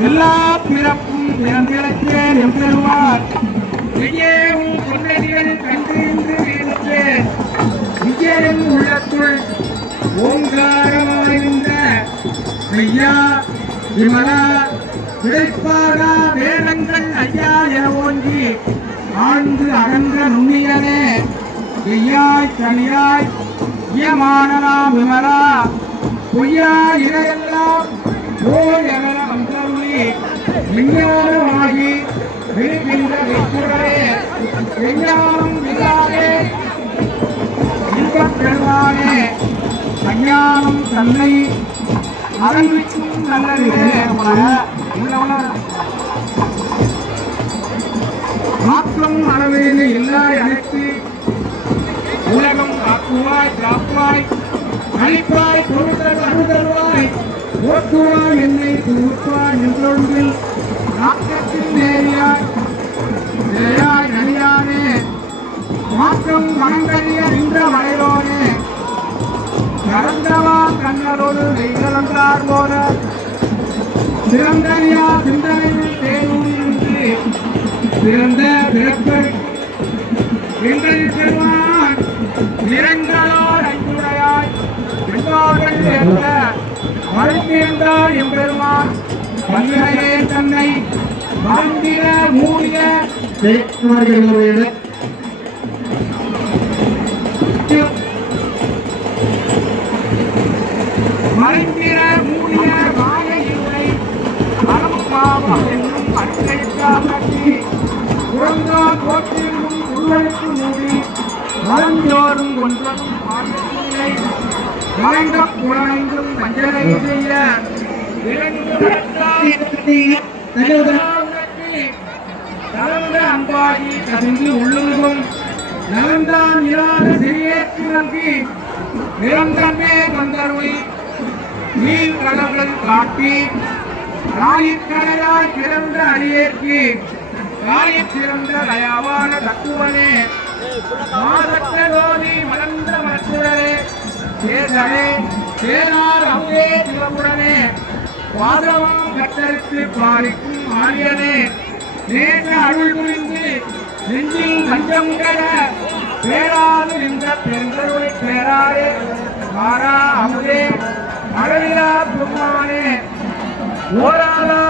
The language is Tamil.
எல்லா பிறப்பும் பிறந்திருக்கிறேன் எம்பெருமான் விஜயமும் பொன்னடிகள் கண்டிருந்து வீழ்ந்தேன் விஜயன் உள்ளத்துள் ஓங்காரமாயிருந்த ஐயா விமலா விடைப்பாடா வேதங்கள் ஐயா என ஓங்கி ஆழ்ந்து அகன்ற நுண்ணியனே ஐயாய் தனியாய் இயமானலாம் விமலா பொய்யா இதையெல்லாம் போய் என அந்தருளி விஞ்ஞானமாகி விரிகின்ற வெற்றுடரே விஞ்ஞானம் இல்லாதே இன்பப் பெறுவானே அஞ்ஞானம் தன்னை அறிவிக்கும் நல்லதே மாற்றம் அளவேது எல்லா அனைத்து உலகம் காக்குவாய் காப்பாய் அழிப்பாய் பொருட்கள் அணுதல்வாய் ஓட்டுவாய் என்னை தூர்ப்பாய் என்றொன்றில் நாட்டத்தின் நேரியாய் நேராய் நலியானே மாற்றம் மனங்கரிய நின்ற மலையோனே கலந்தவா கண்ணரோடு நெய்கலந்தார் போல சிறந்தனியா சிந்தனையில் தேனூர் இருந்து சிறந்த பிறப்பை எங்கள் பெறுவான் நிறங்களால் அன்புடையாய் என்பார்கள் என்ற மறைந்திருந்தார் எம்பெருமான் பல்லையே தன்னை மறந்திட மூடிய மறைந்திட மூடிய மாயை மரம்பாவம் என்னும் அற்கைக்காகி உறந்தார் கோட்டில் உருவெடுத்து மூடி மரஞ்சோறும் ஒன்றனும் இல்லை மறைந்த புலனைந்தும் மஞ்சளை செய்ய கலந்த அம்பாடி கசிந்து உள்ளும் நலந்தான் இல்லாத சிறியேற்று நல்கி நிரந்தரமே வந்தருளி நீர் கடல்கள் காட்டி ராயிற்கடையாய் பிறந்த அடியேற்கு ராயிற் சிறந்த தயாவான தத்துவனே மாதற்ற கோதி மலர்ந்த மலத்துடனே சேதனே சேனார் அங்கே சிவமுடனே வாதவம் கட்டருக்கு பாரிக்கும் ஆரியனே நேற்று அருள் புரிந்து நெஞ்சில் மஞ்சம் கட பேராது நின்ற பெருந்தருளை பேராரே மாறா அமுதே மழவிழா பெருமானே ஓராளா